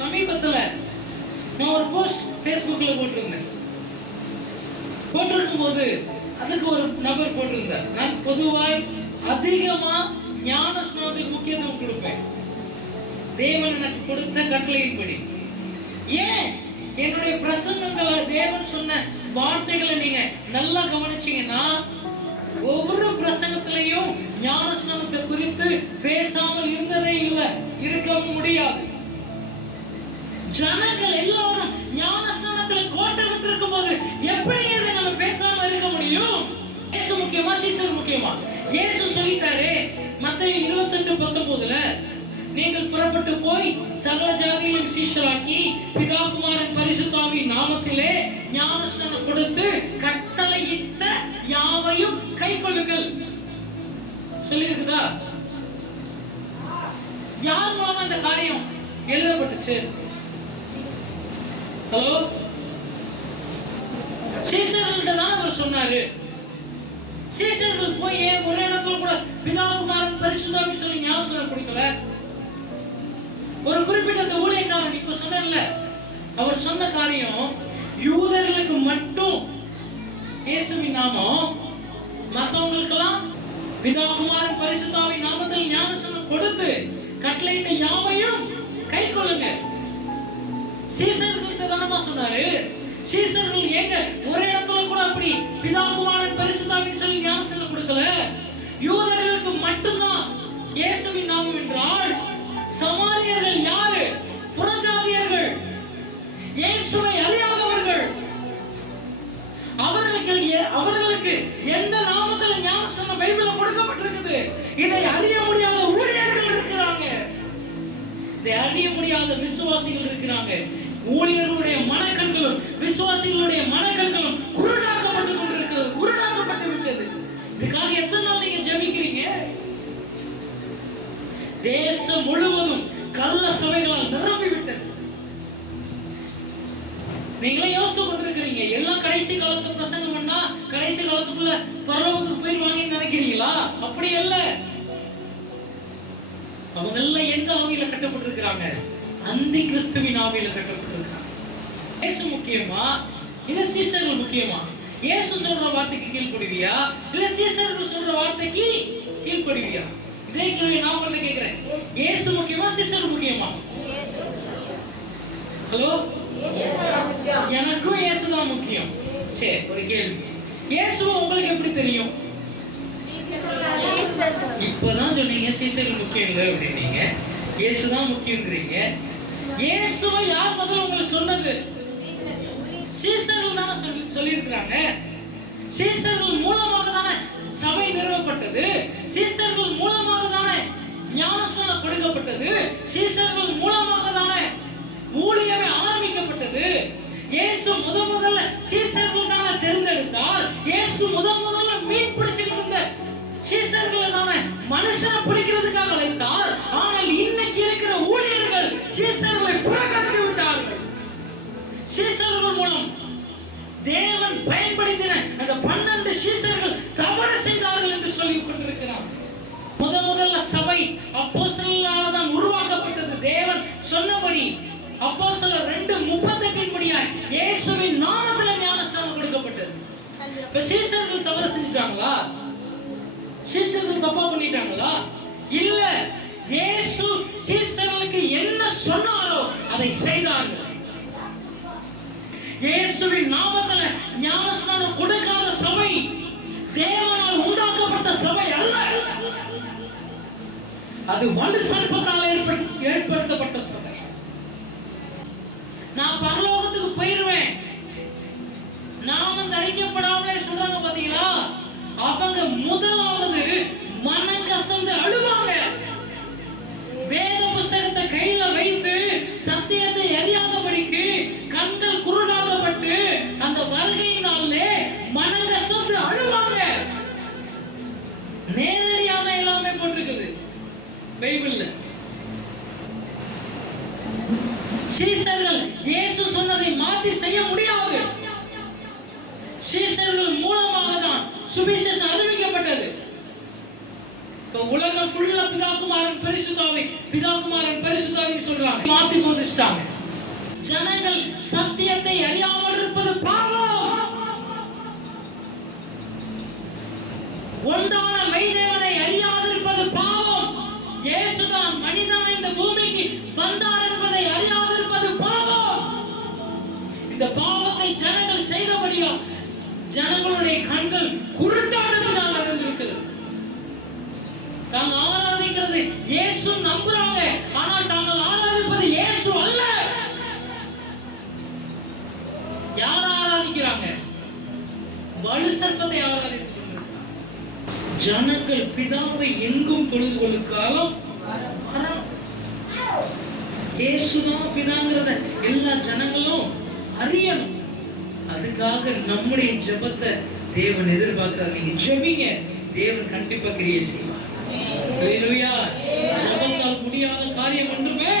சமீபத்துல நான் ஒரு போஸ்ட் ஃபேஸ்புக்கில் போட்டிருந்தேன். போட்டிருக்கும் போது அதுக்கு ஒரு நபர் போட்டிருந்தார். நான் பொதுவாய் அதிகமா ஞான ஸ்நானத்துக்கு முக்கியத்துவம் கொடுப்பேன். தேவன் எனக்கு கொடுத்த கட்டளையின்படி. ஏன்? என்னுடைய பிரசங்கங்களை தேவன் சொன்ன வார்த்தைகளை நீங்க நல்லா கவனிச்சீங்கன்னா ஒவ்வொரு பிரசங்கத்திலையும் ஞானஸ்நானத்தை குறித்து பேசாமல் இருந்ததே இல்லை இருக்கவும் முடியாது. ஜனங்கள் எல்லாரும் ஞான ஸ்நானத்துல கோட்டை விட்டு இருக்கும் போது எப்படி இதை நம்ம பேசாம இருக்க முடியும்? இயேசு முக்கியமா சீசர் முக்கியமா? இயேசு சொல்லிட்டாரே மத்திய இருபத்தெட்டு பத்தொன்பதுல நீங்கள் புறப்பட்டு போய் சகல ஜாதியிலும் சீஷராக்கி பிதாகுமாரன் பரிசுத்தாமி நாமத்திலே ஞானஸ்நானம் கொடுத்து கட்டளையிட்ட யாவையும் கை கொள்ளுங்கள். சொல்லியிருக்குதா யார் மூலமா இந்த காரியம் எழுதப்பட்டுச்சு? ஹலோ சீசர்கள்ட்ட தான் அவர் சொன்னாரு. சீசர்கள் போய் ஏன் ஒரே இடத்துல கூட பிதாகுமாரன் பரிசுத்தாவி சொல்லி ஞாபகம் கொடுக்கல? ஒரு குறிப்பிட்ட அந்த ஊழியக்காரன் இப்ப சொன்னேன்ல. அவர் சொன்ன காரியம் யூதர்களுக்கு மட்டும் இயேசுவின் நாமம் மற்றவங்களுக்கெல்லாம் பிதாகுமாரன் பரிசுத்தாவின் நாமத்தில் ஞானசனம் கொடுத்து கட்டளையிட்ட யாவையும் கை கொள்ளுங்க சீசன் தானமா சொன்னாரு. சீசர்கள் எங்க ஒரே இடத்துல கூட அப்படி பிதாகுமாரன் பரிசுத்தாவின் சொல்லி ஞானசனம் கொடுக்கல? யூதர்களுக்கு மட்டும்தான் இயேசுவின் நாமம் என்றால் சமாரியர்கள் யாரு? புறஜாதியர்கள். இயேசுவை அறியாதவர்கள். அவர்களுக்கு அவர்களுக்கு எந்த நாமத்தில் ஞானசனம் பைபிள்ல கொடுக்கப்பட்டிருக்குது? இதை அறிய முடியாத ஊழியர்கள் இருக்கிறாங்க. இதை அறிய முடியாத விசுவாசிகள் இருக்கிறாங்க. ஊழியர்களுடைய மனக்கண்களும் விசுவாசிகளுடைய மனக்கண்களும் குருடாக்கப்பட்டு கொண்டிருக்கிறது குருடாக்கப்பட்டு விட்டது. இதுக்காக எத்தனை நாள் நீங்க ஜபிக்கிறீங்க? தேசம் முழுவதும் கள்ள சபைகளால் நிரம்பி விட்டது. நீங்களே யோசித்து கொண்டிருக்கிறீங்க எல்லாம் கடைசி காலத்து பிரசங்கம் பண்ணா கடைசி காலத்துக்குள்ள பரலோகத்துக்கு போயிருவாங்கன்னு நினைக்கிறீங்களா? அப்படி அல்ல. அவங்க எல்லாம் எந்த வகையில கட்டப்பட்டிருக்கிறாங்க? அந்தி கிறிஸ்துவின் ஆவியில கட்டப்பட்டிருக்கிறாங்க இயேசு முக்கியமா? இல்ல சீசர்கள் முக்கியமா? இயேசு சொல்ற வார்த்தைக்கு கீழ்ப்படுவியா? இல்ல சீசர்கள் சொல்ற வார்த்தைக்கு கீழ்ப்படுவியா? இதே கேள்வி நான் உங்கள்ட்ட கேட்கிறேன். இயேசு முக்கியமா சீசர் முக்கியமா? ஹலோ? எனக்கும் இயேசு தான் முக்கியம். சரி ஒரு கேள்வி. இயேசுவை உங்களுக்கு எப்படி தெரியும்? இப்பதான் சொன்னீங்க சீசர்கள் முக்கியம் இல்லை அப்படின்னீங்க. இயேசு தான் இயேசுவை யார் முதல்ல உங்களுக்கு சொன்னது? சீசர்கள் தானே சொல்லி சொல்லியிருக்கிறாங்க. சீசர்கள் மூலமாக தானே சபை நிறுவப்பட்டது. சீசர்கள் மூலமாக தானே ஞானஸ்நானம் கொடுக்கப்பட்டது. சீசர்கள் மூலமாக தானே ஊழியமே ஆரம்பிக்கப்பட்டது. இயேசு முத முதல்ல சீசர்கள் தானே தேர்ந்தெடுத்தால் இயேசு முத புறக்கணித்து விட்டார்கள் சீசர்கள் மூலம் தேவன் பயன்படுத்தின அந்த பன்னெண்டு சீசர்கள் தவறு செய்தார்கள் என்று சொல்லிக் கொண்டிருக்கிறார். முத முதல்ல சபை அப்போ தான் உருவாக்கப்பட்டது. தேவன் சொன்னபடி அப்போஸ்தலர் ரெண்டு முப்பத்தை பின்படியாய் இயேசுவின் நாமத்துல ஞானஸ்தானம் கொடுக்கப்பட்டது. இப்ப சீசர்கள் தவறு செஞ்சுட்டாங்களா? சீசர்கள் தப்பா பண்ணிட்டாங்களா? இல்ல இயேசு சீசர்களுக்கு என்ன சொன்னாரோ அதை செய்தார்கள் இயேசுவின் நாமத்தில் ஞானஸ்நானம் கொடுக்காத சபை தேவனால் உண்டாக்கப்பட்ட சபை அல்ல. அது மனுஷன் பைபிள்ல. சீசர்கள் இயேசு சொன்னதை மாத்தி செய்ய முடியாது. சீசர்கள் மூலமாக தான் சுவிசேஷம் அறிவிக்கப்பட்டது. உலகம் ஃபுல்லா பிதாகுமாரன் பரிசுத்தாவி பிதாகுமாரன் பரிசுத்தாவின்னு சொல்றாங்க. மாத்தி போதிச்சிட்டாங்க ஜனங்கள் சத்தியத்தை அறியாமல் இந்த பாவத்தை ஜனங்கள் செய்தபடியால் ஜனங்களுடைய கண்கள் குருட்டானதுனால் நடந்திருக்கிறது தாங்க ஆராதிக்கிறது இயேசு நம்புறாங்க. ஆனால் தாங்கள் ஆராதிப்பது இயேசு அல்ல. யார் ஆராதிக்கிறாங்க? வலு சர்ப்பத்தை ஆராதித்து ஜனங்கள் பிதாவை எங்கும் தொழுது கொள்ளும் காலம் இயேசுதான் பிதாங்கிறத எல்லா ஜனங்களும் அறியணும். அதுக்காக நம்முடைய ஜெபத்தை தேவன் எதிர்பார்க்கிறார். நீங்க ஜெபிங்க. தேவன் கண்டிப்பா கிரியை செய்வார். ஜெபத்தால் முடியாத காரியம் ஒன்றுமே